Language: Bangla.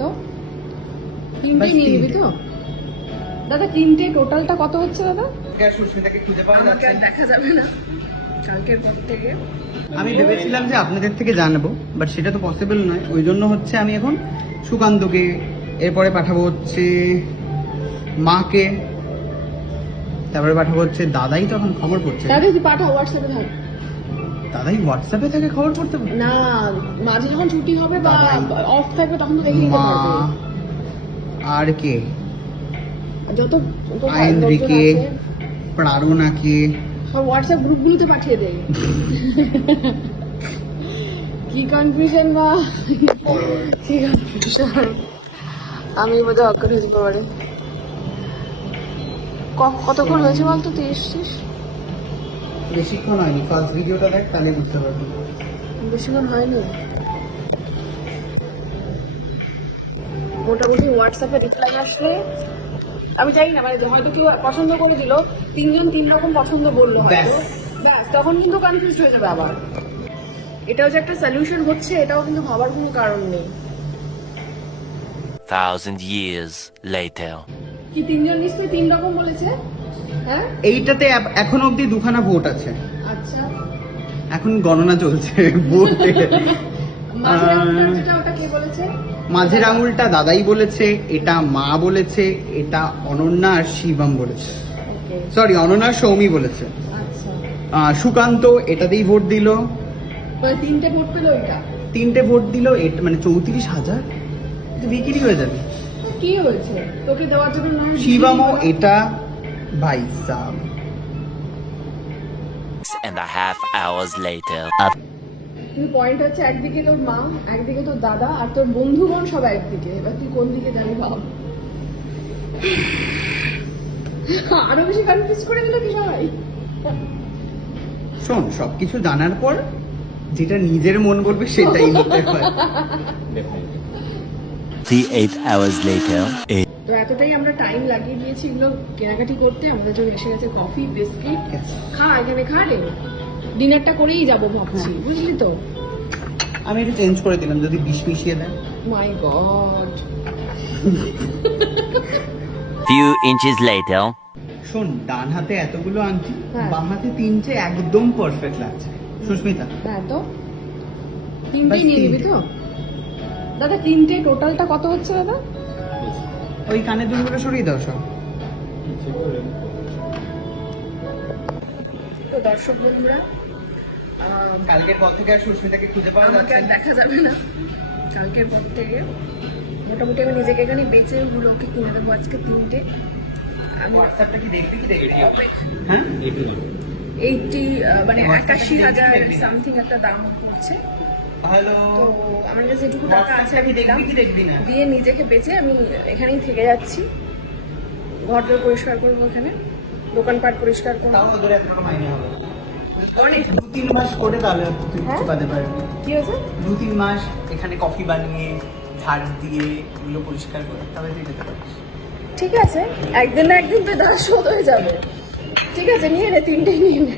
তো তিনটেই নিয়ে নিবি তো দাদা? তিনটে টোটালটা কত হচ্ছে দাদা? সুস্মিতাকে খুঁজে পাওয়া আমাকে যাচ্ছে আর না। দেখা যাবে না কালকের পর থেকে। আমি ভেবেছিলাম যে আপনাদের থেকে জানবো, বাট সেটা তো পসিবল নয়। ওই জন্য হচ্ছে আমি এখন সুকান্তকে, এরপরে পাঠাবো হচ্ছে মাকে, তারপরে পাঠাবো হচ্ছে দাদাই তো এখন খবর পড়ছে। দাদা তুই পাঠা হোয়াটসঅ্যাপে থাক দাদাই হোয়াটসঅ্যাপে থেকে খবর পড়তে পারে? না, মাঝে যখন ছুটি হবে বা দাদাই। অফ থাকবে তখন তো দেখে নিতে মা পারবে। আর কে? আর যত লোকজন আইন্দ্রিকে, আছে, প্রারণাকে। সব হোয়াটসঅ্যাপ গ্রুপগুলোতে পাঠিয়ে দে। কি কনফিউশন বা কি কনফিউশন, আমি বোধহয় অজ্ঞান হয়ে যেতে পারে। কতক্ষণ হয়েছে বলতো তুই এসছিস? বেশিক্ষণ হয়নি, ফার্স্ট ভিডিওটা দেখ তাহলে বুঝতে পারবি। বেশিক্ষণ হয়নি, মোটামুটি হোয়াটসঅ্যাপে রিপ্লাই আসলে আমি জানি না, মানে হয়তো কেউ পছন্দ করে দিল, তিনজন তিন রকম পছন্দ বললো হয়তো, ব্যাস তখন কিন্তু কনফিউজ হয়ে যাবে আবার। এটাও যে একটা সলিউশন হচ্ছে এটাও কিন্তু ভাবার কোনো কারণ নেই। 1,000 years later. কি তিনজন নিশ্চয়ই তিন রকম বলেছে? হ্যাঁ এইটাতে এখনো অব্দি দুখানা ভোট আছে, আচ্ছা, এখন গণনা চলছে ভোটে। মাঝের আঙুলটার যেটা ওটা কে বলেছে? মাঝের আঙুলটা দাদাই বলেছে, এটা মা বলেছে, এটা অনন্যা আর শিবম বলেছে, ওকে, সরি অনন্যা আর সৌমি বলেছে। আচ্ছা, সুকান্ত এটাতেই ভোট দিল, মানে তিনটে ভোট পেলো ওইটা। তিনটে ভোট দিল, মানে 34,000 তো বিক্রি হয়ে যাবে। কি হয়েছে তোকে দেওয়ার জন্য? না হয় শিবমও এটা, ভাই সাব। 6.5 hours later. কিন্তু পয়েন্ট হচ্ছে একদিকে তোর মা, একদিকে তোর দাদা, আর তোর বন্ধুগণ সব একদিকে। এবার তুই কোন দিকে যাবি ভাব। আরো বেশি কনফিউজ করে দিল কি সবাই? শোন, সবকিছু জানার পর যেটা নিজের মন বলবে সেটাই হতে হয়। 8 hours later. তো এতটাই আমরা টাইম লাগিয়ে দিয়েছি এগুলো কেনাকাটি করতে, আমাদের জন্য এসে গেছে কফি, বিস্কিট। খা, এখানে খা রে, ডিনারটা করেই যাবো ভাবছি, বুঝলি তো? আমি একটু চেঞ্জ করে দিলাম, যদি বিষ মিশিয়ে দেয়। মাই গড। Few inches later. শোন, ডান হাতে এতগুলো আংটি, হ্যাঁ। বাম হাতে তিনটে, একদম পারফেক্ট লাগছে সুস্মিতা। হ্যাঁ তো তিনটেই বাস নিয়ে নিবি তো দাদা? তিনটে টোটালটা কত হচ্ছে দাদা? ওই কানের দুলগুলো সরিয়ে দাও সব। তো দর্শক বন্ধুরা, কালকের পর থেকে আর সুস্মিতাকে খুঁজে পাওয়া আমাকে যাচ্ছে আর না। দেখা যাবে না কালকের পর থেকে। মোটামুটি আমি নিজেকে এখানে বেঁচে ওগুলোকে কিনে দেবো আজকে তিনটে। আমি হোয়াটসঅ্যাপটা কি দেখবি হ্যাঁ? 80 মানে WhatsApp-এ 81,000 দেখবি? সামথিং একটা দাম পড়ছে। হ্যালো, তো আমার কাছে যেটুকু টাকা আছে আমি দিলাম, দেখবি কি দেখবি না? দিয়ে নিজেকে বেঁচে আমি এখানেই থেকে যাচ্ছি। ঘর দর পরিষ্কার করবো, এখানে দোকানপাট পরিষ্কার করবো। তাও ওদের এত টাকা মাইনে হবে। অনেক। 2-3 মাস করে তাহলে তুই হ্যাঁ? চুকাতে পারবি। কি হয়েছে? 2-3 মাস এখানে কফি বানিয়ে, ঝাড় দিয়ে, এগুলো পরিষ্কার করে তবে তুই যেতে পারিস। ঠিক আছে, একদিন না একদিন তো দাস শোধ হয়ে যাবে। ঠিক আছে, নিয়ে নে, তিনটেই নিয়ে নে।